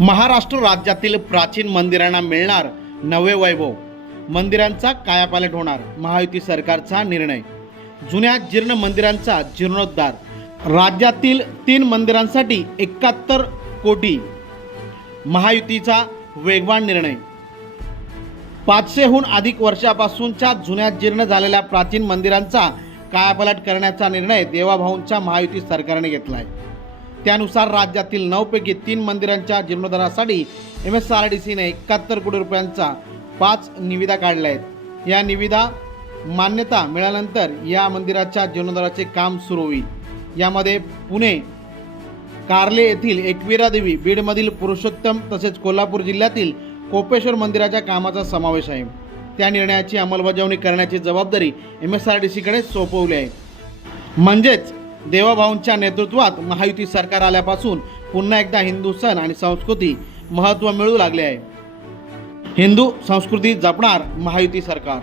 महाराष्ट्र राज्यातील प्राचीन मंदिरांना मिळणार नवे वैभव, मंदिरांचा कायापालट होणार, महायुती सरकारचा निर्णय. जुन्या जीर्ण मंदिरांचा जीर्णोद्धार, राज्यातील 3 मंदिरांसाठी 71 कोटी, महायुतीचा वेगवान निर्णय. 500हून अधिक वर्षापासूनच्या जुन्या जीर्ण झालेल्या प्राचीन मंदिरांचा कायापालट करण्याचा निर्णय देवाभाऊंच्या महायुती सरकारने घेतला आहे. त्यानुसार राज्यातील 9 पैकी 3 मंदिरांच्या जीर्णोद्धारासाठी MSRDCने 71 कोटी रुपयांचा 5 निविदा काढल्या आहेत. या निविदा मान्यता मिळाल्यानंतर या मंदिराच्या जीर्णोद्धाराचे काम सुरू होईल. यामध्ये पुणे कार्ले येथील एकविरा देवी, बीडमधील पुरुषोत्तम तसेच कोल्हापूर जिल्ह्यातील कोपेश्वर मंदिराच्या कामाचा समावेश आहे. त्या निर्णयाची अंमलबजावणी करण्याची जबाबदारी MSRDCकडे सोपवली आहे. म्हणजेच देवाभाऊंच्या नेतृत्वात महायुती सरकार आल्यापासून पुन्हा एकदा हिंदू सण आणि संस्कृती महत्त्व मिळू लागले आहे. हिंदू संस्कृती जपणार महायुती सरकार.